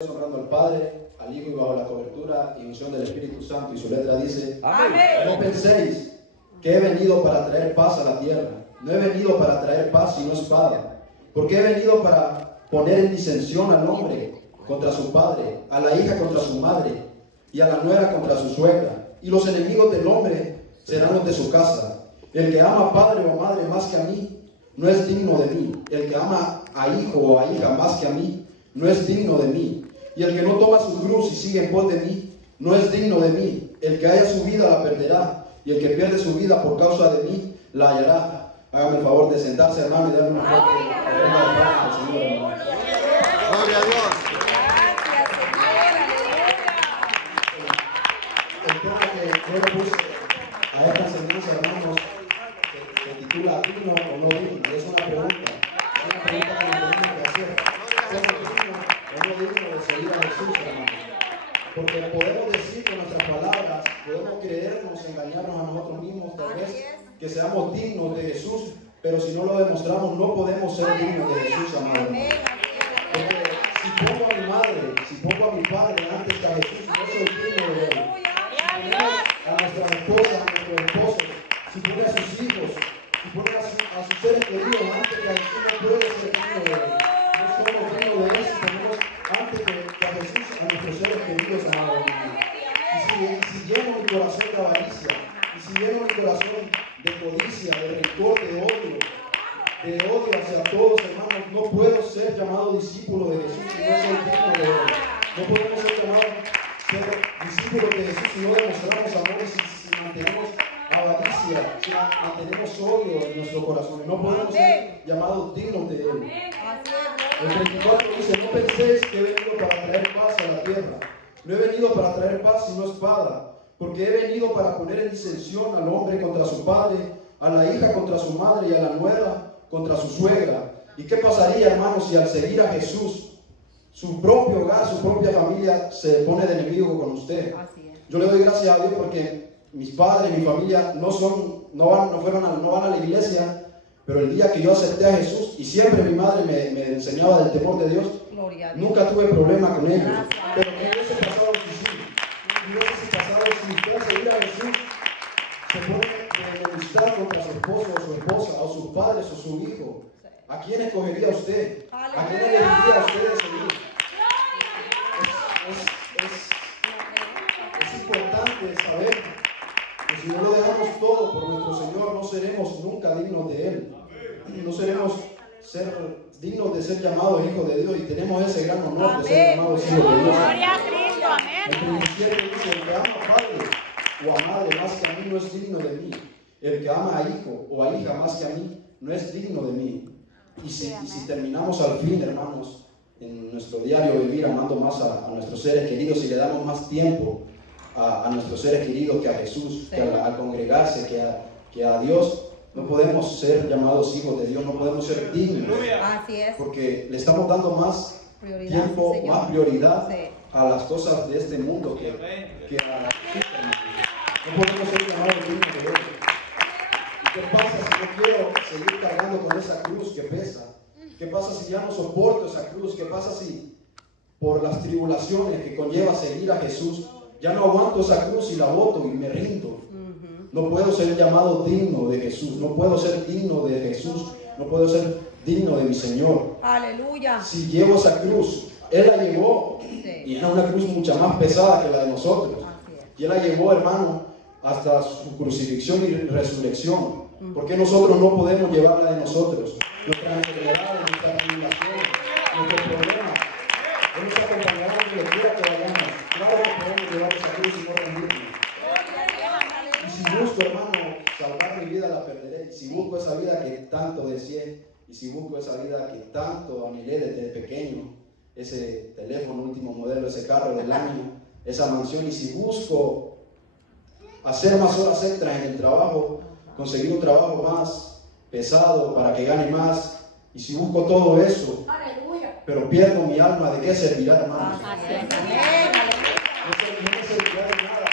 honrando al Padre, al Hijo y bajo la cobertura y unción del Espíritu Santo. Y su letra dice: Amén. No penséis que he venido para traer paz a la tierra. No he venido para traer paz sino espada. Porque he venido para poner en disensión al hombre contra su padre, a la hija contra su madre y a la nuera contra su suegra. Y los enemigos del hombre serán los de su casa. El que ama a padre o madre más que a mí, no es digno de mí. El que ama a hijo o a hija más que a mí, no es digno de mí. Y el que no toma su cruz y sigue en pos de mí, no es digno de mí. El que haya su vida la perderá, y el que pierde su vida por causa de mí, la hallará. Hágame el favor de sentarse, hermano, y darle una fuerte ofrenda de paz al Señor, hermano. Gloria a Dios. El tema que yo le puse a esta enseñanza, hermanos, se titula ¿digno o no digno? Y es una pregunta. Es una pregunta que nos tenemos que hacer. ¿Somos dignos o no dignos de seguir a Jesús, hermano? Porque podemos decir con nuestras palabras, podemos creernos, engañarnos a nosotros mismos, tal vez, que seamos dignos de Jesús, pero si no lo demostramos, no podemos ser dignos de Jesús, amado. Porque si pongo a mi madre, si pongo a mi padre antes que a Jesús, no soy digno de él. Si ponemos a nuestras esposas, a nuestros esposos, si pone a sus hijos, si pone a sus seres queridos antes que a Jesús, no puede ser digno de él. No somos dignos de él si ponemos antes que a Jesús a nuestros seres queridos, amado. Y si lleno mi corazón de avaricia, y si lleno mi corazón de codicia, de rencor, de odio hacia todos, hermanos, no puedo ser llamado discípulo de Jesús si no soy digno de él. No podemos ser llamados ser discípulos de Jesús si no demostramos amor, si mantenemos avaricia, si mantenemos odio en nuestro corazón. No podemos ser llamados dignos de él. El 34 dice: no penséis que he venido para traer paz a la tierra. No he venido para traer paz sino espada, porque he venido para poner en disensión al hombre contra su padre, a la hija contra su madre y a la nuera contra su suegra. ¿Y qué pasaría, hermanos, si al seguir a Jesús, su propio hogar, su propia familia se pone de enemigo con usted? Yo le doy gracias a Dios porque mis padres, mi familia no van a la iglesia, pero el día que yo acepté a Jesús, y siempre mi madre me enseñaba del temor de Dios, nunca tuve problema con ellos. Pero ¿qué hubiese pasado si sí? ¿Qué hubiese pasado si usted al seguir a Jesús se pone de enemistad contra su esposo o su esposa, o sus padres o su hijo? ¿A quién escogería usted? ¿A quién elegiría usted de seguir? Es importante saber que si no lo dejamos todo por nuestro Señor, no seremos nunca dignos de Él. No seremos dignos de ser llamados hijos de Dios, y tenemos ese gran honor de ser llamados hijos de Dios. Gloria a Cristo, amén. El 37 dice: el que ama a padre o a madre más que a mí no es digno de mí. El que ama a hijo o a hija más que a mí no es digno de mí. Y si terminamos al fin, hermanos, en nuestro diario vivir amando más a nuestros seres queridos, y le damos más tiempo a nuestros seres queridos que a Jesús, que al congregarse, que a Dios, no podemos ser llamados hijos de Dios, no podemos ser dignos. Así es. Porque le estamos dando más tiempo, más prioridad a las cosas de este mundo que a Jesús, hermanos. No podemos ser llamados dignos de Dios. ¿Y qué pasa si no quiero seguir cargando con esa cruz que pesa? ¿Qué pasa si ya no soporto esa cruz? ¿Qué pasa si por las tribulaciones que conlleva seguir a Jesús, ya no aguanto esa cruz y la boto y me rindo? No puedo ser llamado digno de Jesús, no puedo ser digno de Jesús, no puedo ser digno de mi Señor. Aleluya. Si llevo esa cruz, Él la llevó, y era una cruz mucha más pesada que la de nosotros. Y Él la llevó, hermano, hasta su crucifixión y resurrección. ¿Por qué nosotros no podemos llevarla de nosotros? Nuestras enfermedades, nuestras tribulaciones, nuestros problemas. Él nos acompañará donde quiera que vayamos. Claro que podemos llevar esa cruz y no rendirnos. Y si busco, hermano, salvar mi vida, la perderé. Y si busco esa vida que tanto deseé, y si busco esa vida que tanto anhelé desde pequeño, ese teléfono último modelo, ese carro del año, esa mansión, y si busco hacer más horas extras en el trabajo, conseguir un trabajo más pesado para que gane más, y si busco todo eso, pero pierdo mi alma, ¿de qué servirá, hermanos? No me servirá de nada.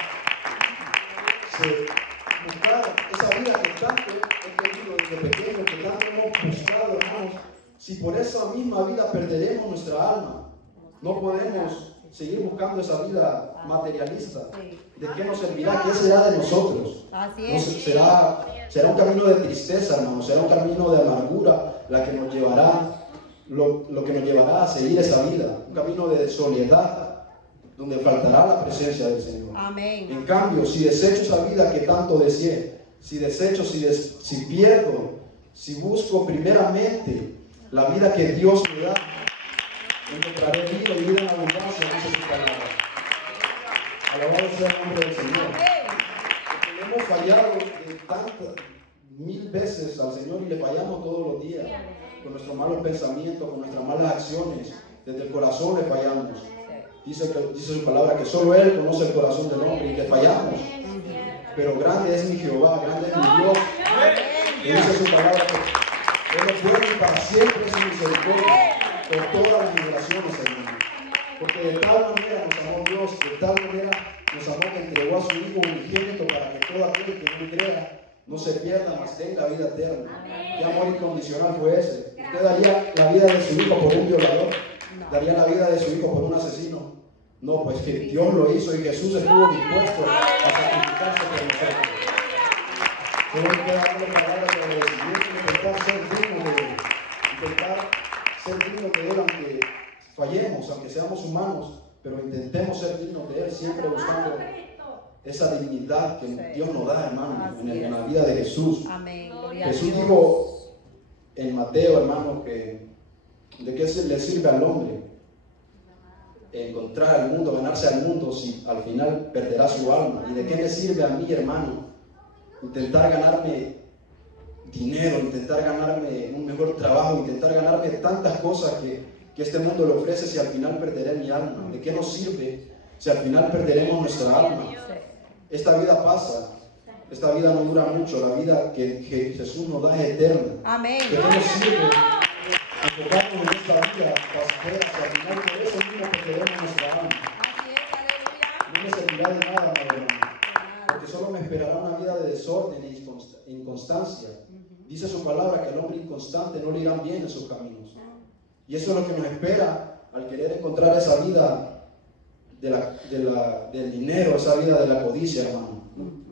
Buscar esa vida que tanto he querido desde pequeño, que tanto hemos buscado, hermanos, si por esa misma vida perderemos nuestra alma, No podemos seguir buscando esa vida materialista. Sí. ¿De qué nos servirá? ¿Qué será de nosotros? Así es. Será un camino de tristeza, hermano. Será un camino de amargura lo que nos llevará a seguir esa vida. Un camino de soledad, donde faltará la presencia del Señor. Amén. En cambio, si desecho esa vida que tanto deseé, si pierdo, si busco primeramente la vida que Dios me da, encontraré vida y vida en abundancia, dice su palabra. Alabado sea el nombre del Señor. Porque hemos fallado tantas, 1000 veces al Señor y le fallamos todos los días. Con nuestros malos pensamientos, con nuestras malas acciones. Desde el corazón le fallamos. Dice su palabra que solo Él conoce el corazón del hombre y le fallamos. Pero grande es mi Jehová, grande es mi Dios. Y dice su palabra que Él es bueno y para siempre es su misericordia por todas las generaciones, hermano. Porque de tal manera nos amó Dios, de tal manera nos amó que entregó a su Hijo unigénito para que todo aquel que no crea no se pierda, mas tenga vida eterna. ¿Qué amor incondicional fue ese? ¿Usted daría la vida de su hijo por un violador? ¿Daría la vida de su hijo por un asesino? No, pues que Dios lo hizo y Jesús estuvo dispuesto a sacrificarse por nosotros. Solo hay que darle palabras de agradecimiento y intentar ser dignos de Él, aunque fallemos, aunque seamos humanos, pero intentemos ser dignos de Él, siempre buscando esa dignidad que Dios nos da, hermano, en la vida de Jesús. Amén. Jesús dijo en Mateo, hermano, que de qué le sirve al hombre encontrar al mundo, ganarse al mundo, si al final perderá su alma. ¿Y de qué me sirve a mí, hermano, intentar ganarme dinero, intentar ganarme un mejor trabajo, intentar ganarme tantas cosas que este mundo le ofrece, si al final perderé mi alma? ¿De qué nos sirve si al final perderemos nuestra alma? Esta vida pasa, esta vida no dura mucho, la vida que Jesús nos da es eterna. Amén. ¿De qué nos sirve enfocarnos en esta vida pasajera si al final por eso mismo perderemos nuestra alma? Así es, aleluya. No me servirá de nada, mi hermano, porque solo me esperará una vida de desorden e inconstancia. Dice su palabra que al hombre inconstante no le irán bien en sus caminos. Y eso es lo que nos espera al querer encontrar esa vida del dinero, esa vida de la codicia, hermano.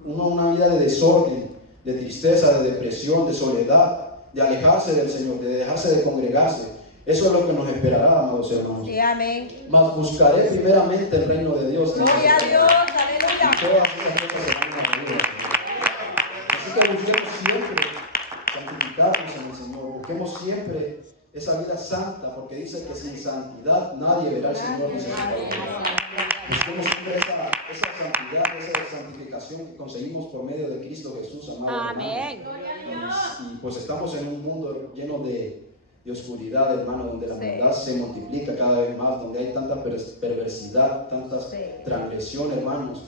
Una vida de desorden, de tristeza, de depresión, de soledad, de alejarse del Señor, de dejarse de congregarse. Eso es lo que nos esperará, amados hermanos. Sí, amén. Mas buscaré primeramente el reino de Dios. Gloria a Dios, Y aleluya. todas esas cosas serán añadidas. Así que busquemos siempre santificarnos en el Señor. Busquemos siempre esa vida santa, porque dice que sin santidad nadie verá al Señor. Dice su palabra. Busquemos siempre esa santidad, esa santificación que conseguimos por medio de Cristo Jesús, amado. Amén. Y pues estamos en un mundo lleno de oscuridad, hermano, donde la maldad se multiplica cada vez más, donde hay tanta perversidad, tantas transgresiones, hermanos.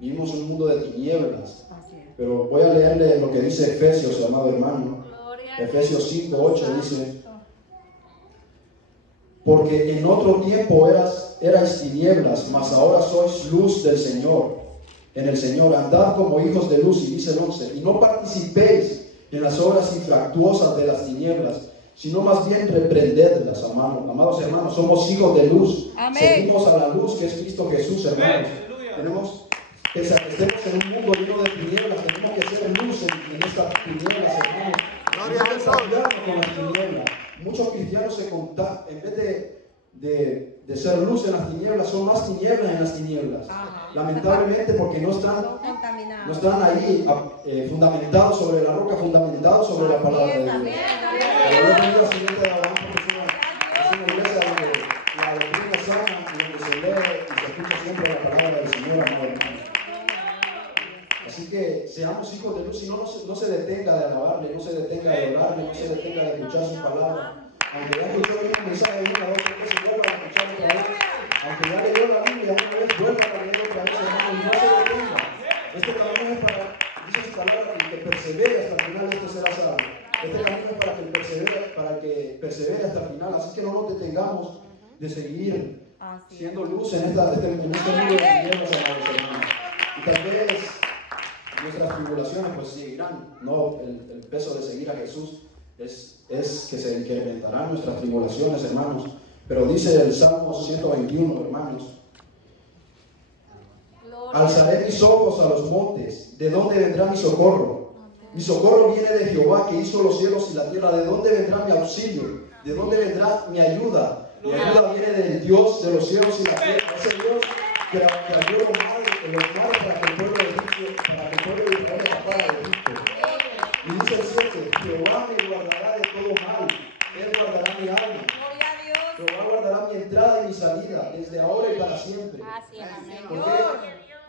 Vivimos un mundo de tinieblas. Pero voy a leerle lo que dice Efesios, amado hermano. Efesios 5:8 dice: porque en otro tiempo erais tinieblas, mas ahora sois luz del Señor. En el Señor andad como hijos de luz, y dice el 11, y no participéis en las obras infractuosas de las tinieblas, sino más bien reprendedlas, amados hermanos. Somos hijos de luz. Amén. Seguimos a la luz que es Cristo Jesús, hermanos. Tenemos que estemos en un mundo lleno de tinieblas, tenemos que ser luz en estas tinieblas, hermanos. No contaminarnos con las tinieblas. Muchos cristianos en vez de ser luz en las tinieblas, son más tinieblas en las tinieblas. Lamentablemente, porque no están ahí fundamentados sobre la roca, fundamentados sobre la palabra de Dios. Es una iglesia donde la doctrina es sana y donde se lee y se escucha siempre la palabra del Señor, amado hermano. Así que seamos hijos de luz y no se detenga de alabarle, no se detenga de orarle, no se detenga de escuchar su palabra. Aunque ya escuchó un mensaje una, dos, tres veces, vuelva a escuchar otra vez. Aunque ya leyó la Biblia una vez, vuelva a leer otra vez, hermano, y no se detenga. Este camino es para, dice su palabra, el que persevere hasta el final, este será salvo. Este camino es para que persevere hasta el final. Así que no nos detengamos de seguir siendo luz en este mundo de tinieblas, amados hermanos. Y tal vez nuestras tribulaciones pues seguirán. No, el peso de seguir a Jesús es que se incrementarán nuestras tribulaciones, hermanos. Pero dice el Salmo 121, hermanos: alzaré mis ojos a los montes, ¿de dónde vendrá mi socorro? Mi socorro viene de Jehová, que hizo los cielos y la tierra. ¿De dónde vendrá mi auxilio? ¿De dónde vendrá mi ayuda? Mi ayuda viene del Dios de los cielos y la tierra. Ese Dios que abrió los mares para que el pueblo de Israel escapara de Egipto. Y dice el 7: Jehová me guardará de todo mal, Él guardará mi alma. Jehová guardará mi entrada y mi salida, desde ahora y para siempre. Porque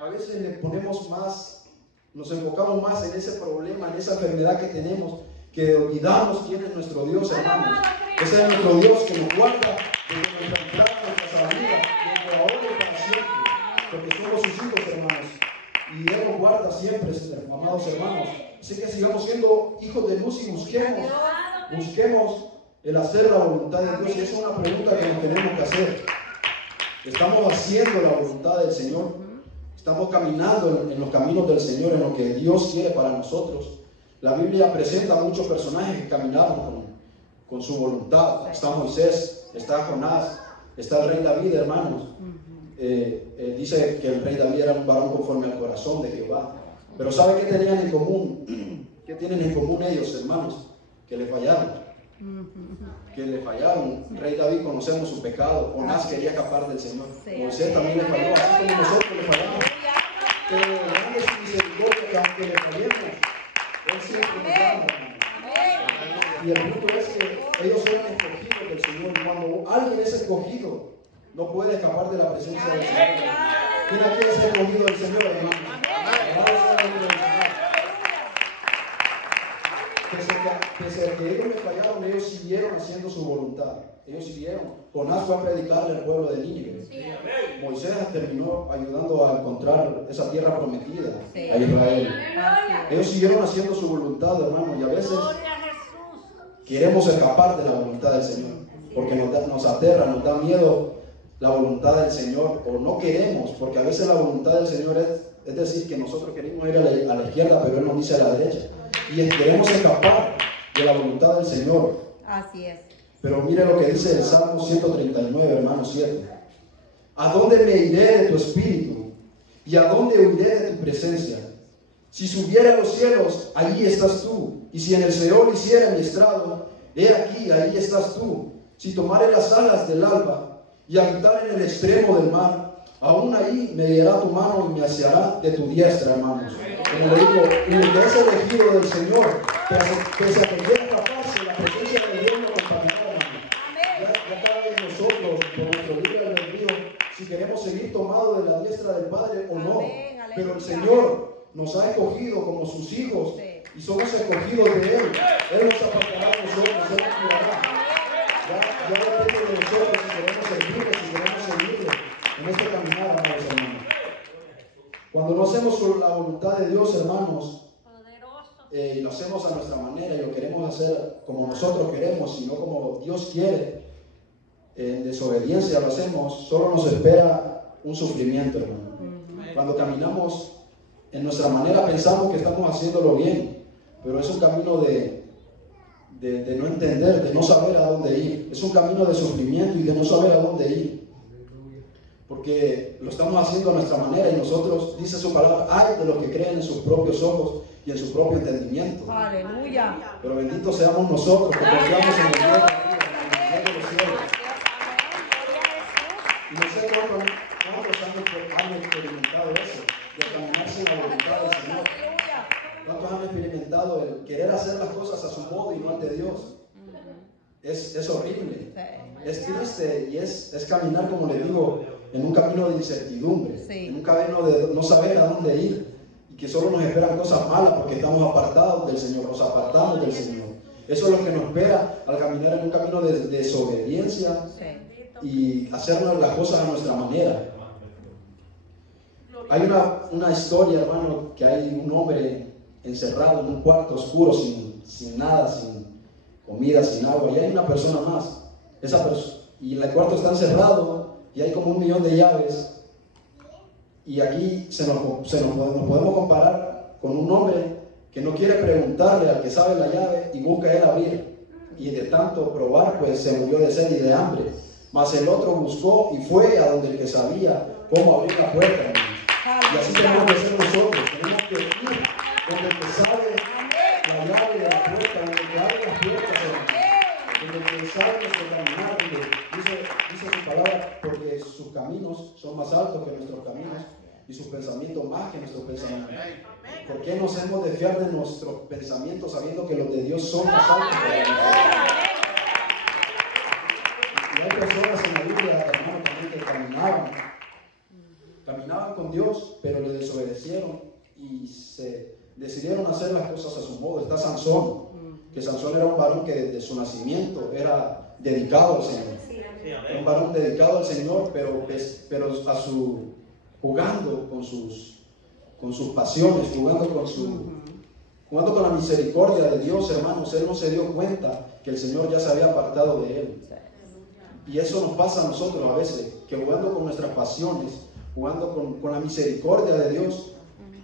a veces le ponemos más, nos enfocamos más en ese problema, en esa enfermedad que tenemos, que olvidamos quién es nuestro Dios, hermanos. Ese es nuestro Dios que nos guarda desde nuestra entrada, nuestra salida, desde ahora y para siempre. Porque somos sus hijos, hermanos. Y Él nos guarda siempre, amados hermanos. Así que sigamos siendo hijos de luz y busquemos el hacer la voluntad de Dios. Y esa es una pregunta que nos tenemos que hacer. ¿Estamos haciendo la voluntad del Señor? ¿Estamos caminando en los caminos del Señor, en lo que Dios quiere para nosotros? La Biblia presenta muchos personajes que caminaron con su voluntad. Está Moisés, está Jonás, está el rey David, hermanos. Dice que el rey David era un varón conforme al corazón de Jehová. Pero ¿sabe qué tenían en común? ¿Qué tienen en común ellos, hermanos? Que le fallaron. El rey David, conocemos su pecado. Jonás quería escapar del Señor. Moisés también le falló, así como nosotros le fallamos. Pero grande es su misericordia, que aunque le fallemos, Él siempre nos ama, hermano. Y el punto es que ellos eran escogidos del Señor. Cuando alguien es escogido, no puede escapar de la presencia del Señor. ¿Quién aquí es escogido del Señor, hermano? Pese a que ellos me fallaron, ellos siguieron haciendo su voluntad. Ellos siguieron. Jonás fue a predicarle al pueblo de Nínive. Moisés terminó ayudando a encontrar esa tierra prometida a Israel. Ellos siguieron haciendo su voluntad, hermano. Y a veces queremos escapar de la voluntad del Señor, porque nos aterra, nos da miedo la voluntad del Señor, o no queremos, porque a veces la voluntad del Señor es decir, que nosotros queremos ir a la izquierda, pero Él nos dice a la derecha. Y queremos escapar de la voluntad del Señor. Así es. Pero mire lo que dice el Salmo 139, hermano 7. ¿A dónde me iré de tu espíritu? ¿Y a dónde huiré de tu presencia? Si subiera a los cielos, allí estás tú. Y si en el Seol hiciera mi estrado, he aquí, ahí estás tú. Si tomare las alas del alba y habitar en el extremo del mar, aún ahí me guiará tu mano y me asiará de tu diestra, hermanos. Como le digo, y el que es elegido del Señor, pese a que quiera escaparse, la presencia de Dios nos acompañará, hermano. Ya cabe en nosotros, por nuestro libre albedrío, si queremos seguir tomados de la diestra del Padre o no. Pero el Señor nos ha escogido como sus hijos y somos escogidos de Él. Él nos apartará de nosotros, Él nos cuidará. Ya depende de nosotros si queremos servirle, si queremos seguirle en este caminar, amados hermanos. Cuando no hacemos la voluntad de Dios, hermanos, y lo hacemos a nuestra manera y lo queremos hacer como nosotros queremos, sino como Dios quiere, en desobediencia lo hacemos, solo nos espera un sufrimiento, hermano. Cuando caminamos en nuestra manera pensamos que estamos haciéndolo bien, pero es un camino de no entender, de no saber a dónde ir. Es un camino de sufrimiento y de no saber a dónde ir. Porque lo estamos haciendo a nuestra manera y nosotros, dice su palabra, hay de los que creen en sus propios ojos y en su propio entendimiento. Aleluya. Pero benditos seamos nosotros que confiamos en el Dios de los cielos. Y no sé cuántos han experimentado eso, de caminar sin la voluntad del Señor. ¿Cuántos han experimentado el querer hacer las cosas a su modo y no al de Dios? Es horrible, es triste y es caminar, como le digo, en un camino de incertidumbre, en un camino de no saber a dónde ir y que solo nos esperan cosas malas porque estamos apartados del Señor, nos apartamos del Señor. Eso es lo que nos espera al caminar en un camino de desobediencia y hacernos las cosas a nuestra manera. Hay una historia, hermano, que hay un hombre encerrado en un cuarto oscuro sin nada, sin comida, sin agua, y hay una persona más. Y el cuarto está encerrado y hay como 1.000.000 de llaves. Y aquí nos podemos comparar con un hombre que no quiere preguntarle al que sabe la llave y busca él abrir. Y de tanto probar, pues se murió de sed y de hambre. mas el otro buscó y fue a donde el que sabía cómo abrir la puerta, hermanos. Y así tenemos que ser nosotros. Tenemos que ir donde el que sabe la llave de la puerta, donde el que abre las puertas, hermanos. Donde el que sabe nuestro caminar, donde dice su palabra, porque sus caminos son más altos que nuestros caminos y sus pensamientos más que nuestros pensamientos. ¿Por qué nos hemos de fiar de nuestros pensamientos sabiendo que los de Dios son más altos que los de nosotros? Y hay personas en la Biblia, hermano, también que caminaban con Dios, pero le desobedecieron y se decidieron hacer las cosas a su modo. Está Sansón, que Sansón era un varón que desde su nacimiento era dedicado al Señor. Era un varón dedicado al Señor, pero jugando con sus pasiones, jugando con la misericordia de Dios, hermanos. Él no se dio cuenta que el Señor ya se había apartado de él. Y eso nos pasa a nosotros a veces, que jugando con nuestras pasiones, jugando con la misericordia de Dios,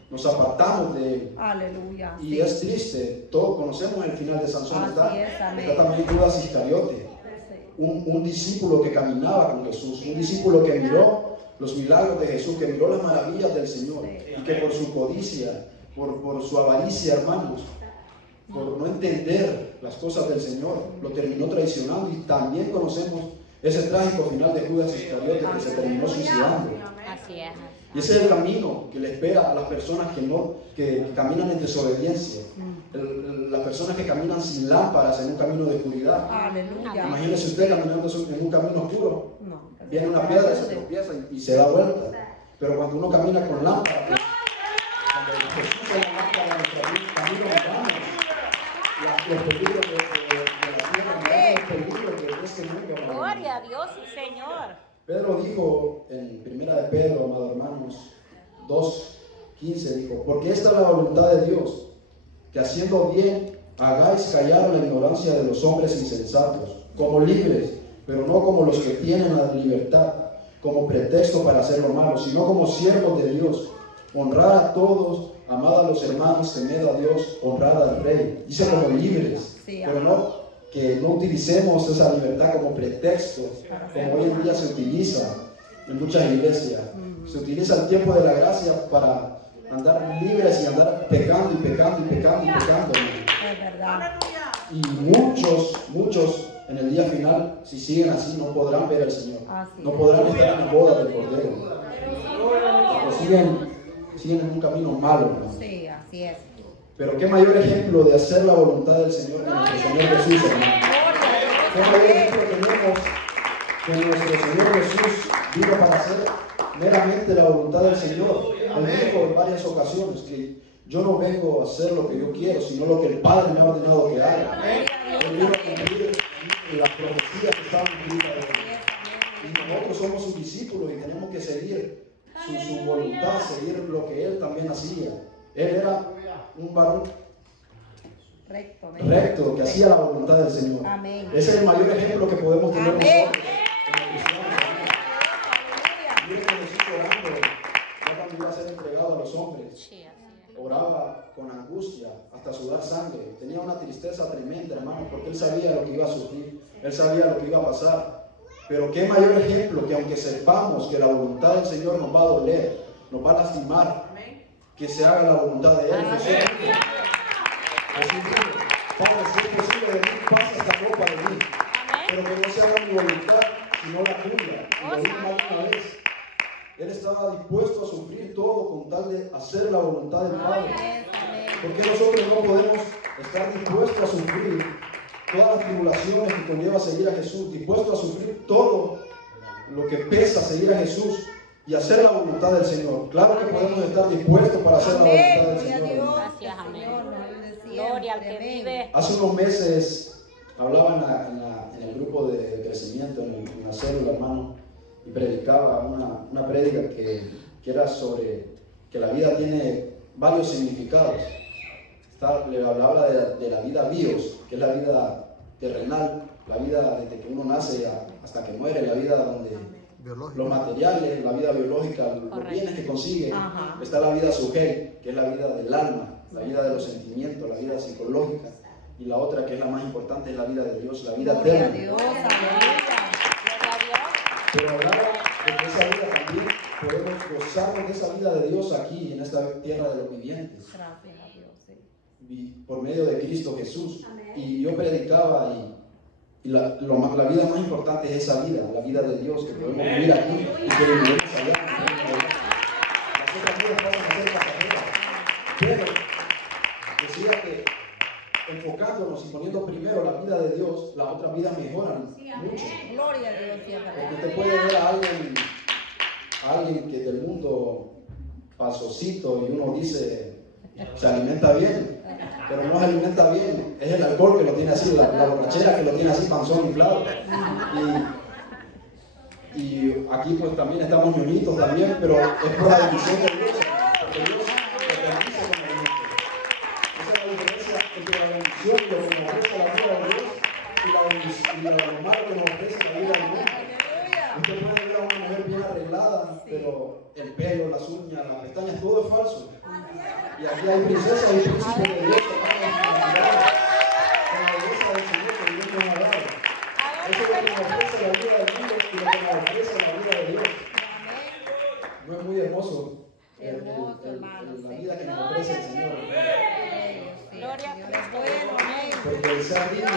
nos apartamos de él. Aleluya. Y Sí. es triste. Todos conocemos el final de Sansón. Así Está también Judas Iscariote, un discípulo que caminaba con Jesús, un discípulo que miró los milagros de Jesús, que miró las maravillas del Señor, y que por su codicia, por su avaricia, hermanos, por no entender las cosas del Señor, lo terminó traicionando. Y también conocemos ese trágico final de Judas Iscariote, que se terminó suicidando. Así es. Y ese es el camino que le espera a las personas que caminan en desobediencia. Las personas que caminan sin lámparas en un camino de oscuridad. Aleluya. Imagínese usted caminando en un camino oscuro. No. Viene una piedra, se tropieza y se da vuelta. Pero cuando uno camina con lámpara, cuando Jesús es la lámpara de nuestra vida, camino andamos. Los peligros de la tierra, los peligros de este mundo. Gloria a Dios, sí, Señor. Pedro dijo en Primera de Pedro, amados hermanos, 2:15, dijo: porque esta es la voluntad de Dios, que haciendo bien hagáis callar la ignorancia de los hombres insensatos, como libres, pero no como los que tienen la libertad como pretexto para hacer lo malo, sino como siervos de Dios. Honrar a todos, amad a los hermanos, temed a Dios, honrar al Rey. Dice como libres, pero no que no utilicemos esa libertad como pretexto, como hoy en día se utiliza en muchas iglesias. Se utiliza el tiempo de la gracia para andar libres y andar pecando y pecando y pecando y pecando. Es verdad. Y muchos en el día final, si siguen así, no podrán ver al Señor. No podrán estar en la boda del Cordero. O siguen en un camino malo, ¿no? Sí, así es. Pero qué mayor ejemplo de hacer la voluntad del Señor que nuestro Señor Jesús, hermano. Qué mayor ejemplo tenemos que nuestro Señor Jesús vino para hacer meramente la voluntad del Señor. Él dijo en varias ocasiones que yo no vengo a hacer lo que yo quiero, sino lo que el Padre me ha ordenado que haga. Él vino a cumplir las profecías que estaban escritas de él. Y nosotros somos sus discípulos y tenemos que seguir su voluntad, seguir lo que él también hacía. Él era un varón recto, que hacía la voluntad del Señor. Amén. Ese es el mayor ejemplo que podemos tener Amén. nosotros como cristianos. Miren a Jesús orando, ya cuando iba a ser entregado a los hombres. Sí, así es. Oraba con angustia, hasta sudar sangre. Tenía una tristeza tremenda, hermano, porque él sabía lo que iba a sufrir, él sabía lo que iba a pasar. Pero qué mayor ejemplo que aunque sepamos que la voluntad del Señor nos va a doler, nos va a lastimar, que se haga la voluntad de Él. Jesús dijo: Padre, si es posible de mí, pasa esta copa de mí, pero que no se haga mi voluntad, sino la tuya. Y lo dijo más de una vez. Él estaba dispuesto a sufrir todo con tal de hacer la voluntad del Padre. ¿Por qué nosotros no podemos estar dispuestos a sufrir todas las tribulaciones que conlleva seguir a Jesús, dispuestos a sufrir todo lo que pesa seguir a Jesús y hacer la voluntad del Señor? Claro que podemos estar dispuestos para hacer la voluntad del Señor. Gracias, amén. Gloria al que vive. Hace unos meses hablaba en el grupo de crecimiento, en la célula, hermano, y predicaba una prédica que era sobre que la vida tiene varios significados. Le hablaba de la vida bios, que es la vida terrenal, la vida desde que uno nace hasta que muere, la vida donde los materiales, la vida biológica, los bienes que consigue. Está la vida sujei, que es la vida del alma, la vida de los sentimientos, la vida psicológica. Y la otra, que es la más importante, es la vida de Dios, la vida eterna. Dios, aleluya. Pero hablaba de que esa vida también podemos gozarnos de esa vida de Dios aquí, en esta tierra de los vivientes. Gracias a Dios, sí. Por medio de Cristo Jesús. Y yo predicaba y la vida más importante es esa vida, la vida de Dios, que podemos vivir aquí y que vivimos allá. Las otras vidas pasan a ser pasajeras. Pero decía que enfocándonos y poniendo primero la vida de Dios, las otras vidas mejoran mucho. Gloria a Dios, sí, es Porque verdad. usted puede ver a alguien que del mundo pasosito y uno dice se alimenta bien, pero no se alimenta bien, es el alcohol que lo tiene así, la borrachera que lo tiene así, panzón inflado. Y aquí pues también estamos ñoñitos también, pero es por la bendición de Dios, porque Dios lo bendice con alimento. Esa es la diferencia entre la bendición y lo que nos ofrece la vida de Dios y lo malo que nos ofrece la vida del mundo. Usted puede ver a una mujer bien arreglada, pero el pelo, las uñas, las pestañas, todo es falso. Y aquí hay princesas y príncipes de Dios que van a enamorar con la belleza del Señor que Dios nos ha dado. Eso es lo que nos ofrece la vida del mundo y lo que nos ofrece la vida de Dios. No es muy hermoso la vida que nos ofrece el Señor. Gloria a Cristo. Porque el ser digno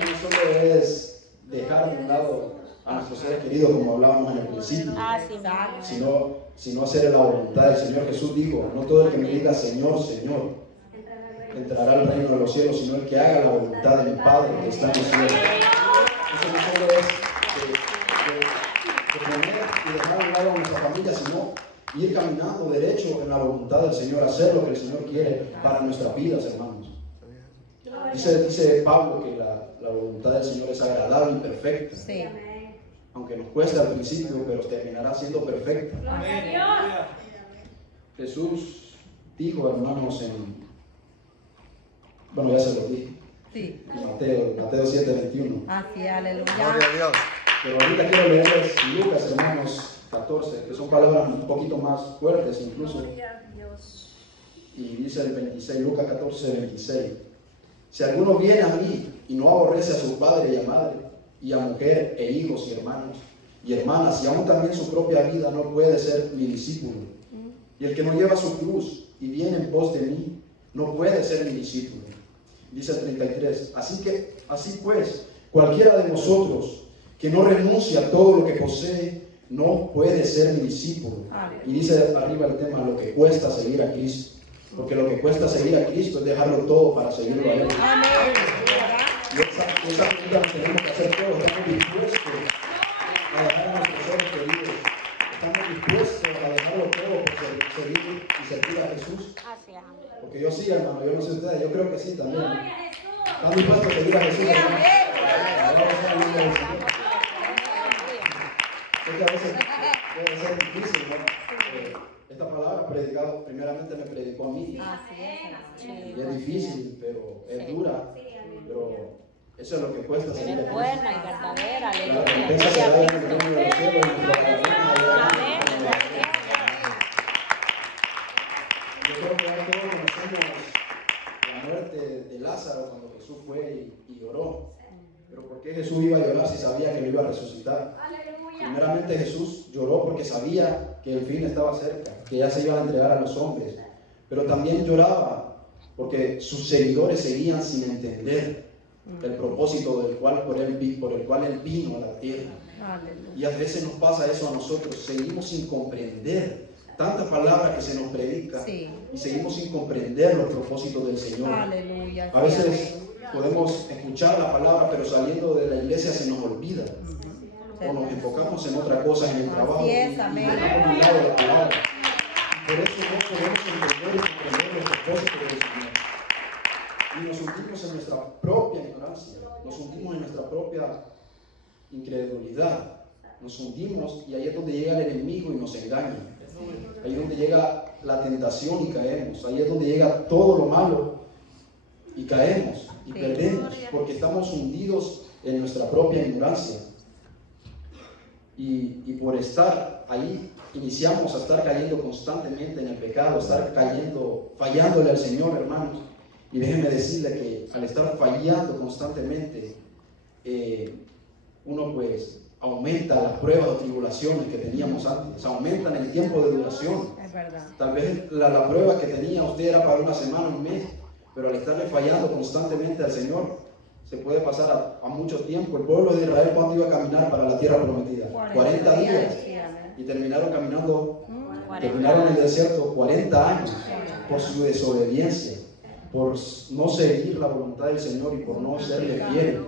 no solo es dejar de un lado a nuestros seres queridos, como hablábamos en el principio, sino hacer la voluntad del Señor. Jesús dijo: no todo el que me diga Señor, Señor, entrará al reino de los cielos, sino el que haga la voluntad de mi Padre que está en los cielos. Eso no solo es de poner y dejar a un lado a nuestra familia, sino ir caminando derecho en la voluntad del Señor, hacer lo que el Señor quiere para nuestras vidas, hermanos. Dice Pablo que la voluntad del Señor es agradable y perfecta. Sí. Aunque nos cuesta al principio, pero terminará siendo perfecta. Jesús dijo, hermanos, ya se lo dije. Sí. Mateo 7:21. Así, aleluya. Gloria a Dios. Pero ahorita quiero leerles Lucas, hermanos, 14, que son palabras un poquito más fuertes incluso. Y dice el 26, Lucas 14:26. Si alguno viene a mí y no aborrece a su padre y a madre, y a mujer e hijos y hermanos y hermanas, y aún también su propia vida, no puede ser mi discípulo. Y el que no lleva su cruz y viene en pos de mí, no puede ser mi discípulo. Dice el 33, así pues, cualquiera de nosotros que no renuncia a todo lo que posee, no puede ser mi discípulo. Y dice arriba el tema, lo que cuesta seguir a Cristo. Porque lo que cuesta seguir a Cristo es dejarlo todo para seguirlo a Él. Amén. Y esa vida que tenemos que hacer todos. Estamos dispuestos a dejar a nuestros seres queridos. Estamos dispuestos a dejarlo todo por seguir y servir a Jesús. Porque yo sí, hermano, yo no sé ustedes, yo creo que sí también. ¿Están dispuestos a seguir a Jesús, hermano? Sé que a veces puede ser difícil, ¿no? Esta palabra predicado, primeramente me predicó a mí. Y es difícil, pero es dura. Pero eso es lo que cuesta seguir a Es Cristo. buena y verdadera, La aleluya. recompensa será en el reino de los cielos, en nuestra patria. Amén. Yo creo que ya todos conocemos la muerte de Lázaro cuando Jesús fue y lloró. Pero ¿por qué Jesús iba a llorar si sabía que lo iba a resucitar? Primeramente Jesús lloró porque sabía que el fin estaba cerca, que ya se iba a entregar a los hombres. Pero también lloraba porque sus seguidores seguían sin entender el propósito por el cual Él vino a la tierra. Y a veces nos pasa eso a nosotros, seguimos sin comprender tanta palabra que se nos predica y seguimos sin comprender los propósitos del Señor. Aleluya. A veces podemos escuchar la palabra, pero saliendo de la iglesia se nos olvida. O nos enfocamos en otra cosa, en el trabajo, y dejamos de un lado la palabra. Por eso no podemos entender y comprender los propósitos del Señor. Y nos hundimos en nuestra propia ignorancia, nos hundimos en nuestra propia incredulidad. Nos hundimos y ahí es donde llega el enemigo y nos engaña. Ahí es donde llega la tentación y caemos. Ahí es donde llega todo lo malo y caemos y perdemos porque estamos hundidos en nuestra propia ignorancia. Y por estar ahí, iniciamos a estar cayendo constantemente en el pecado, estar fallándole al Señor, hermanos. Y déjenme decirle que al estar fallando constantemente, uno pues aumentan las pruebas o tribulaciones que teníamos antes, aumentan el tiempo de duración. Es verdad. Tal vez la prueba que tenía usted era para una semana, un mes, pero al estarle fallando constantemente al Señor, se puede pasar a mucho tiempo. El pueblo de Israel, ¿cuándo iba a caminar para la tierra prometida? 40 días. Sí, amén. Y terminaron caminando, 40 terminaron en el desierto 40 años por su desobediencia, por no seguir la voluntad del Señor y por no serle fiel.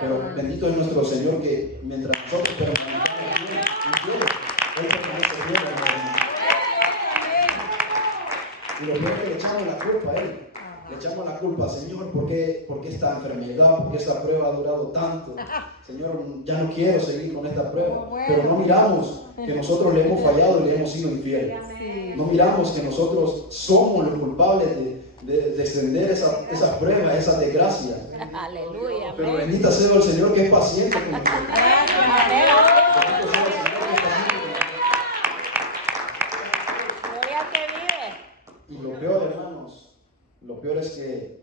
Pero bendito es nuestro Señor, que mientras nosotros permanecemos fieles, Él permanece fiel a nosotros. Y lo peor es que le echamos la culpa a Él. Le echamos la culpa, Señor, ¿por qué esta enfermedad, por qué esta prueba ha durado tanto? Señor, ya no quiero seguir con esta prueba. Pero no miramos que nosotros le hemos fallado y le hemos sido infieles. No miramos que nosotros somos los culpables de extender esas pruebas, esas desgracias. Aleluya. Pero Amén. bendita sea el Señor, que es paciente con nosotros. Bendito sea el Señor, que es paciente con nosotros. Gloria al que vive. Y lo peor, hermanos, lo peor es que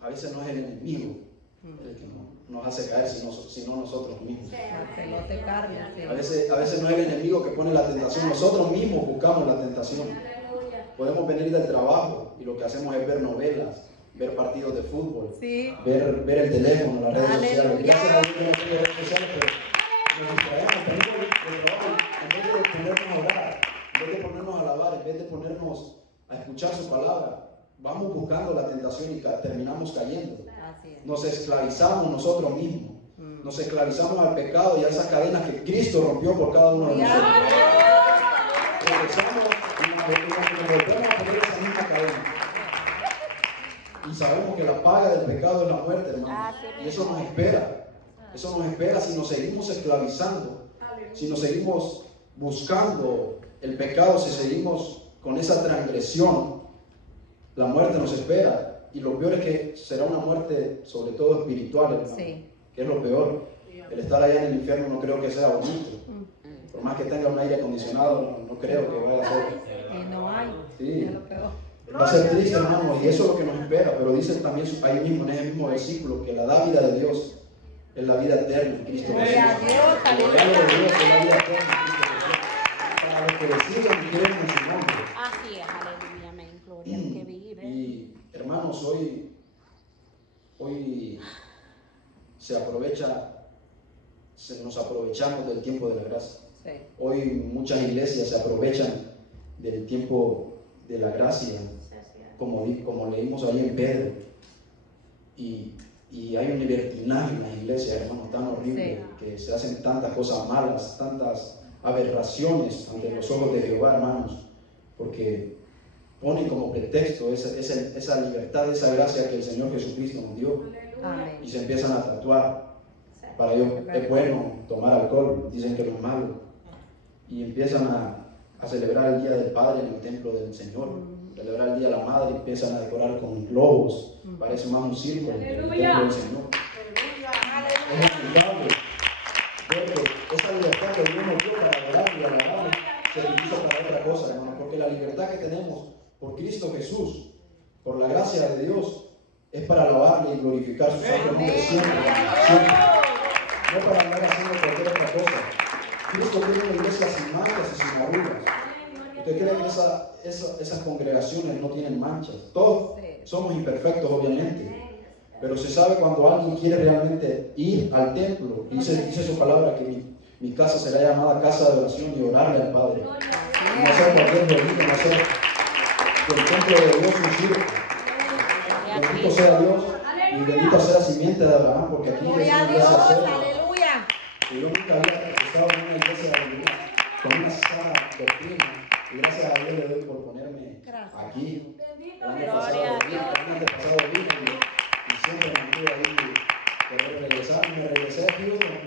a veces no es el enemigo el que nos hace caer, sino nosotros mismos. La pelota de carne, sí. A veces no es el enemigo que pone la tentación, nosotros mismos buscamos la tentación. Podemos venir del trabajo y lo que hacemos es ver novelas, ver partidos de fútbol, Sí. ver el teléfono, las redes sociales. Aleluya. Gracias a Dios que no tengo redes sociales, pero nos distraemos, venimos del trabajo, en vez de ponernos a orar, en vez de ponernos a alabar, en vez de ponernos a escuchar su palabra, vamos buscando la tentación y terminamos cayendo. Así es. Nos esclavizamos nosotros mismos, nos esclavizamos al pecado y a esas cadenas que Cristo rompió por cada uno de nosotros. Regresamos y nos volvemos a poner esa misma cadena. Y sabemos que la paga del pecado es la muerte, hermano. Y eso nos espera. Eso nos espera si nos seguimos esclavizando, si nos seguimos buscando el pecado, si seguimos con esa transgresión. La muerte nos espera. Y lo peor es que será una muerte sobre todo espiritual, hermano. Sí. Que es lo peor. El estar allá en el infierno no creo que sea bonito. Por más que tenga un aire acondicionado, no creo que vaya a ser. Y no hay. Sí. Es lo peor. Va a ser triste, hermano, y eso es lo que nos espera. Pero dice también ahí mismo, en ese mismo versículo, que la dávida de Dios es la vida eterna en Cristo Jesús. Gloria a Dios, El regalo de Dios es la vida eterna en Cristo Jesús. Para los que deciden y creen en su nombre. Así es, aleluya, amén. Gloria al que vive. Y hermanos, hoy nos aprovechamos del tiempo de la gracia. Sí. Hoy muchas iglesias se aprovechan del tiempo de la gracia, como leímos ahí en Pedro. Y hay un libertinaje en las iglesias, hermanos, tan horrible, Sí. que se hacen tantas cosas malas, tantas aberraciones ante los ojos de Jehová, hermanos, porque ponen como pretexto esa libertad, esa gracia que el Señor Jesucristo nos dio, Amén. y se empiezan a tatuar. Para ellos es bueno tomar alcohol, dicen que no es malo, y empiezan a celebrar el Día del Padre en el templo del Señor, celebrar el Día de la Madre, empiezan a decorar con globos, parece más un circo en el templo del Señor. Es lamentable ver que esa libertad que Dios nos dio para adorar y alabar se utiliza para otra cosa, hermano, porque la libertad que tenemos por Cristo Jesús, por la gracia de Dios, es para alabarle y glorificar su santo nombre siempre, siempre. No para andar haciendo cualquier otra cosa. Cristo tiene una iglesia sin manchas y sin arrugas. ¿Usted cree que esas congregaciones no tienen manchas? Todos somos imperfectos, obviamente. Pero se sabe cuando alguien quiere realmente ir al templo. Dice su palabra que mi casa será llamada casa de oración y orarle al Padre. No hacer cualquier delito, no hacer que el templo de Dios un circo. Bendito sea Dios y bendito sea la simiente de Abraham, porque aquí es una iglesia seria. Aleluya. Y yo nunca había estado en una iglesia con una sana doctrina. Y gracias a Dios le doy por ponerme aquí. El año pasado vine y siempre me pude ahí querer regresar. Me regresé a Houston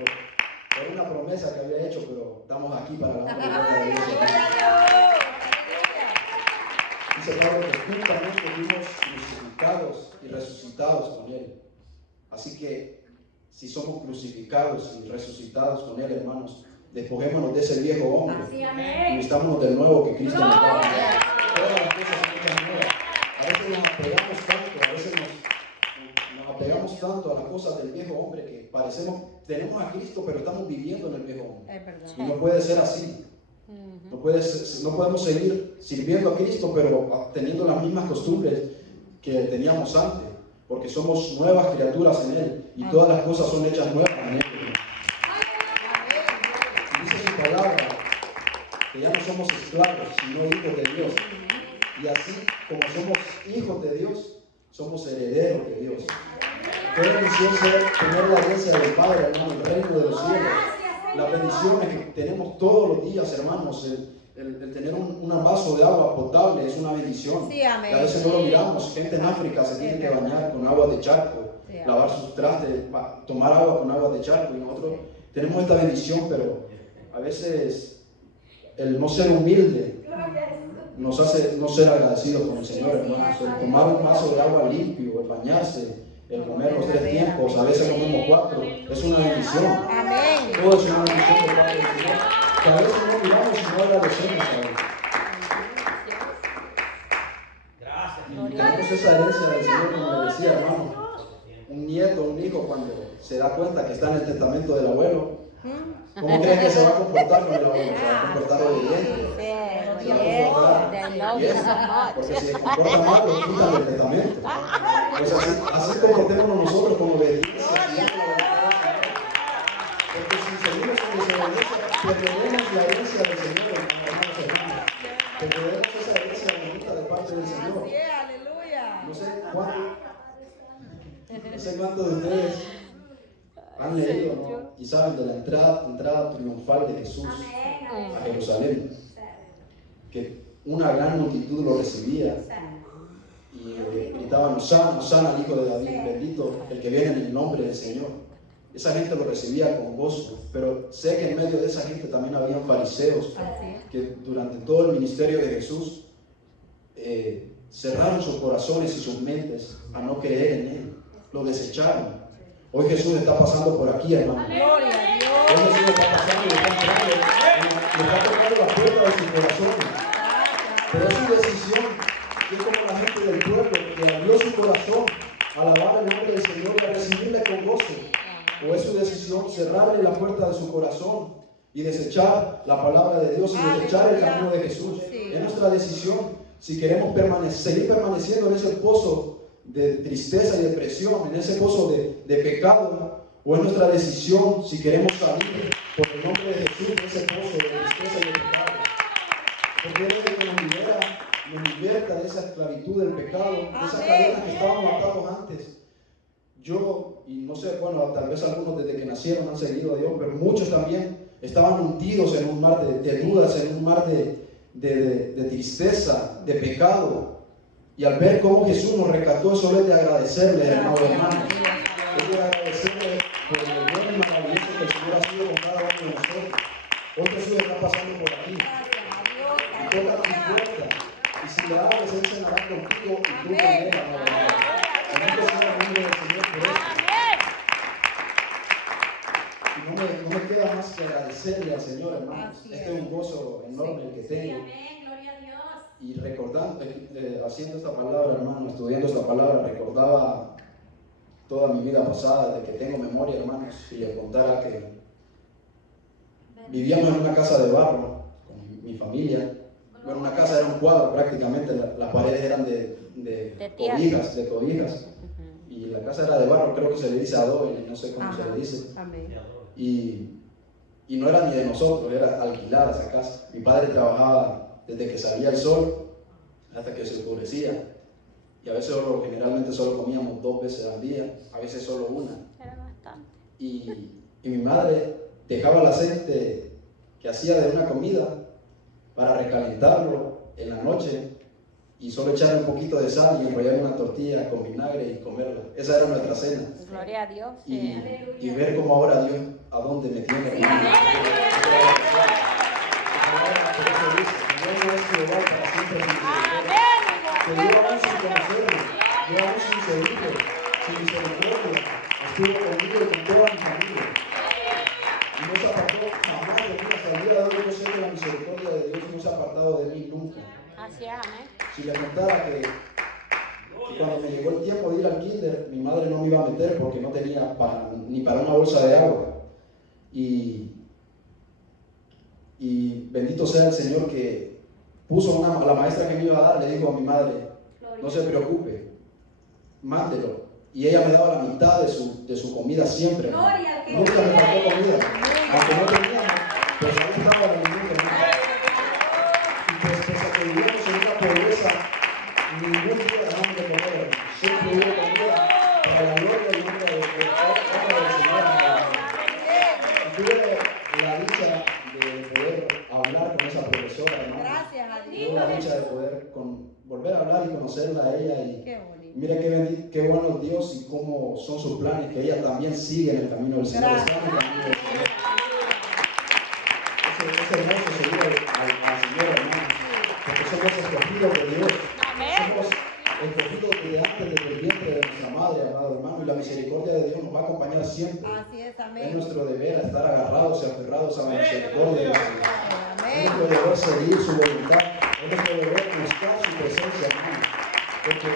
por una promesa que había hecho, pero estamos aquí para la honra y gloria de Dios. Dice Pablo que juntamente fuimos crucificados y resucitados con Él. Así que si somos crucificados y resucitados con Él, hermanos, despojémonos de ese viejo hombre y vistámonos del nuevo que Cristo nos da. Todas las cosas son hechas nuevas. A veces nos apegamos tanto, a veces nos apegamos tanto a las cosas del viejo hombre que tenemos a Cristo, pero estamos viviendo en el viejo hombre. Es verdad. Y no puede ser así. No podemos seguir sirviendo a Cristo, pero teniendo las mismas costumbres que teníamos antes, porque somos nuevas criaturas en Él y todas las cosas son hechas nuevas en Él. Dice su palabra que ya no somos esclavos, sino hijos de Dios. Y así como somos hijos de Dios, somos herederos de Dios. Qué bendición tener la herencia del Padre, hermano, el reino de los cielos. Las bendiciones que tenemos todos los días, hermanos, el tener un vaso de agua potable es una bendición. Sí, amén. Que a veces no lo miramos. Gente en África se tiene que bañar con agua de charco, Sí, lavar sus trastes, tomar agua con agua de charco. Y nosotros tenemos esta bendición, pero a veces el no ser humilde nos hace no ser agradecidos con el Señor, hermanos. El tomar un vaso de agua limpio, el bañarse, el comer los 3 tiempos, a veces comemos 4, es una bendición. Amén. Todo es una bendición de parte del Señor. Que a veces no miramos y no agradecemos a Él. Y tenemos esa herencia del Señor, como le decía, hermano. Un nieto, un hijo, cuando se da cuenta que está en el testamento del abuelo, ¿cómo creen que se va a comportar con el abuelo? Se va a comportar obediente. Porque si se comporta mal, lo quitan del testamento. Pues así comportémonos nosotros como obediencia. Porque si seguimos con desobediencia, perdemos la herencia del Señor, hermanos y hermanas. Perdemos esa herencia bonita de parte del Señor. Aleluya. No sé cuántos de ustedes han leído, ¿no? Y saben de la entrada triunfal de Jesús a Jerusalén. Que una gran multitud lo recibía y gritaban: Hosana, Hosana al Hijo de David, bendito el que viene en el nombre del Señor. Esa gente lo recibía con gozo, pero sé que en medio de esa gente también habían fariseos que durante todo el ministerio de Jesús cerraron sus corazones y sus mentes a no creer en Él, lo desecharon. Hoy Jesús está pasando por aquí, hermano. Gloria a Dios. Hoy Jesús está pasando y está entrando, le está tocando la puerta de su corazón. Pero es su decisión, que es como la gente del pueblo que abrió su corazón a alabar el nombre del Señor y a recibirle con gozo. O es su decisión cerrarle la puerta de su corazón y desechar la palabra de Dios y desechar el camino de Jesús. Es nuestra decisión si queremos seguir permaneciendo en ese pozo de tristeza y depresión, en ese pozo de pecado, o es nuestra decisión si queremos salir por el nombre de Jesús de ese pozo de tristeza y de pecado. Porque Él es el que nos liberta de esa esclavitud del pecado, de esas cadenas que estábamos atados antes. Yo, y no sé, bueno, tal vez algunos desde que nacieron han seguido a Dios, pero muchos también estaban hundidos en un mar de dudas, en un mar de tristeza, de pecado. Y al ver cómo Jesús nos rescató, eso es de agradecerle, hermano. Es de agradecerle por lo bueno y maravilloso que el Señor ha sido con cada uno de nosotros. Hoy Jesús está pasando por aquí. Y toca tu puerta. Y si le abres, Él cenará contigo y tú con Él, hermano. Bendito sea el nombre del Señor por eso. Y no me queda más que agradecerle al Señor, hermanos. Este es un gozo enorme el que tengo. Y recordando, haciendo esta palabra, hermano, estudiando esta palabra, recordaba toda mi vida pasada, desde que tengo memoria, hermanos, y les contara que vivíamos en una casa de barro con mi familia. Bueno, una casa era un cuadro prácticamente, las paredes eran de cobijas, y la casa era de barro, creo que se le dice adobe, no sé cómo se le dice. Y no era ni de nosotros, era alquilada esa casa. Mi padre trabajaba desde que salía el sol hasta que se oscurecía. Y a veces generalmente solo comíamos 2 veces al día, a veces solo una. Era bastante. Y mi madre dejaba el aceite que hacía de una comida para recalentarlo en la noche y solo echarle un poquito de sal y enrollar una tortilla con vinagre y comerla. Esa era nuestra cena. Gloria a Dios. Y ver cómo ahora Dios a dónde me tiene. Que yo aún sin conocerlo, yo aún sin servirle, sin misericordia, estuve conmigo y con toda mi familia. Y no se apartó jamás de mí, hasta el día de hoy yo sé que la misericordia de Dios no se ha apartado de mí nunca. Así es, amén. Si le contara que cuando me llegó el tiempo de ir al kinder, mi madre no me iba a meter porque no tenía ni para una bolsa de agua. Y bendito sea el Señor que puso la maestra que me iba a dar, le dijo a mi madre, no se preocupe, mándelo. Y ella me daba la mitad de su comida siempre. Nunca me faltó comida. Aunque no teníamos, pues ahí estaba el alimento. Y pues pese a que vivíamos en una pobreza, ningún día dejamos de comer. Siempre hubo comida para la gloria y honra del Señor. Y tuve la dicha de poder hablar con esa profesora, hermano. Gracias a Dios. Tuve la dicha de poder volver a hablar y conocerla a ella. Qué bonito. Mire qué bueno Dios y cómo son sus planes, que ella también sigue en el camino del Señor. Está en el camino del Señor. Es hermoso seguir al Señor, hermano, porque somos escogidos de Dios. Somos escogidos desde antes del vientre de nuestra madre, amado hermano, y la misericordia de Dios nos va a acompañar siempre. Así es, amén. Es nuestro deber estar agarrados y aferrados a la misericordia de Dios. Amén. Es nuestro deber seguir su voluntad. Es nuestro deber buscar su presencia, hermano. Porque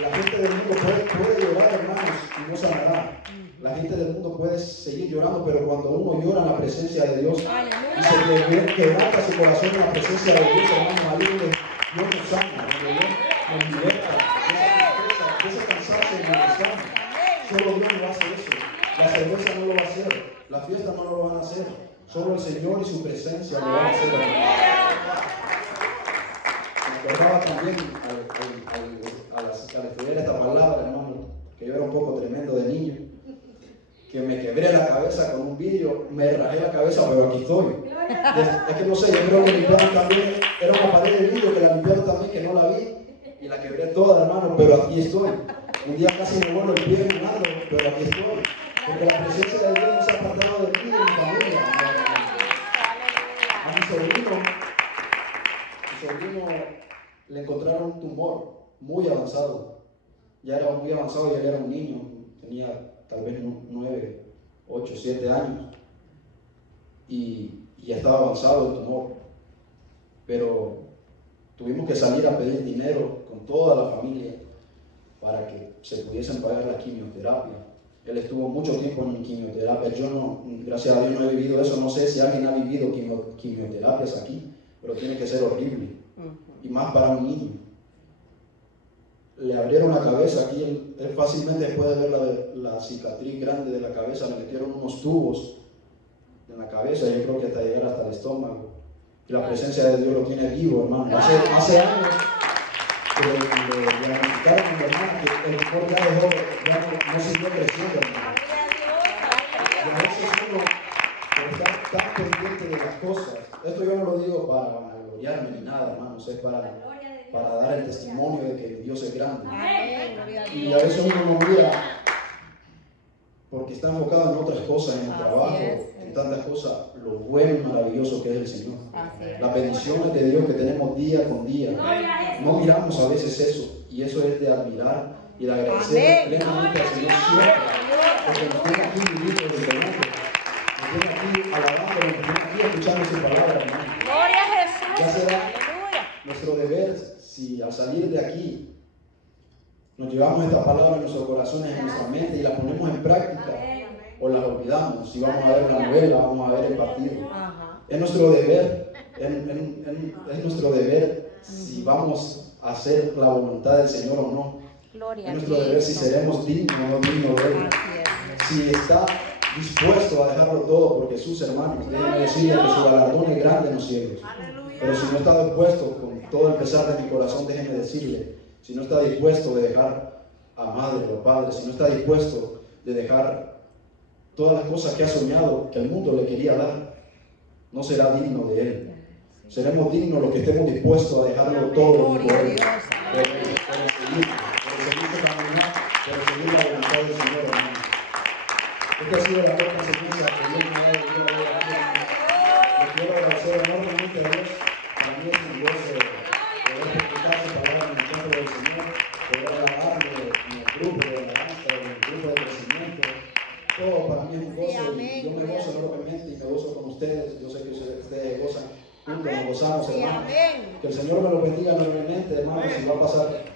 la gente del mundo puede llorar, hermanos, y no sanará. La gente del mundo puede seguir llorando, pero cuando uno llora en la presencia de Dios y se quebranta su corazón en la presencia de Dios, hermano, ahí donde Dios nos sana, donde Dios nos liberta de ese cansancio y nos sana. Solo Dios no hace eso. La cerveza no lo va a hacer, la fiesta no lo van a hacer. Solo el Señor y su presencia lo van a hacer. Recordaba también al estudiar esta palabra, hermano, que yo era un poco tremendo de niño, que me quebré la cabeza con un vidrio, me rajé la cabeza, pero aquí estoy. Es que no sé, yo creo que limpiaron también, era una pared de vidrio que la limpiaron también, que no la vi, y la quebré toda, hermano, pero aquí estoy. Un día casi me vuelvo el pie en un lado, pero aquí estoy. Porque la presencia de Dios no se ha apartado de mí y de mi familia. A mi sobrino le encontraron un tumor muy avanzado. Ya era muy avanzado, ya era un niño, tenía tal vez 9, 8, 7 años. Y ya estaba avanzado el tumor. Pero tuvimos que salir a pedir dinero con toda la familia para que se pudiesen pagar la quimioterapia. Él estuvo mucho tiempo en quimioterapia. Yo no, gracias a Dios no he vivido eso. No sé si alguien ha vivido quimioterapias aquí, pero tiene que ser horrible. Y más para un niño. Le abrieron la cabeza aquí, él fácilmente puede ver la cicatriz grande de la cabeza. Le metieron unos tubos en la cabeza, yo creo que hasta llegar hasta el estómago. Y la presencia de Dios lo tiene vivo, hermano. Hace años que le diagnosticaron a mi hermano que el tumor ya no siguió creciendo, hermano. Y a veces uno, por estar tan pendiente de las cosas, esto yo no lo digo para vanagloriarme ni nada, hermanos, es para dar el testimonio de que Dios es grande. Y a veces uno no mira porque está enfocado en otras cosas, en el trabajo, en tantas cosas, lo bueno y maravilloso que es el Señor. Las bendiciones de Dios que tenemos día con día. No miramos a veces eso, y eso es de admirar y de agradecer plenamente al Señor siempre, porque nos tiene aquí viviendo en el mundo, nos tiene aquí alabando, nos tiene aquí escuchando su palabra, hermano. Gloria a Jesús. Ya será nuestro deber, si al salir de aquí nos llevamos esta palabra en nuestros corazones, en nuestra mente y la ponemos en práctica, o la olvidamos. Si vamos a ver la novela, vamos a ver el partido. Es nuestro deber, es nuestro deber si vamos a hacer la voluntad del Señor o no. Es nuestro deber si seremos dignos o no dignos de Él. Si está dispuesto a dejarlo todo porque sus hermanos, déjenme decirle que su galardón es grande en los cielos. Pero si no está dispuesto, con todo el pesar de mi corazón, déjenme decirle, si no está dispuesto de dejar a madre o padre, si no está dispuesto de dejar todas las cosas que ha soñado, que el mundo le quería dar, no será digno de Él. Seremos dignos los que estemos dispuestos a dejarlo todo por Él. Por seguir la voluntad del Señor, hermano. Esta ha sido la buena enseñanza que Dios me ha dado el día de hoy. Le quiero agradecer enormemente a Dios. Para mí es un gozo poder escuchar su palabra en el templo del Señor, poder alabarlo en el grupo de alabanza, en el grupo de crecimiento. Todo para mí es un gozo y yo me gozo enormemente y me gozo con ustedes. Yo sé que ustedes gozan juntos, nos gozamos, hermanos. Que el Señor me lo bendiga enormemente, hermanos, y va a pasar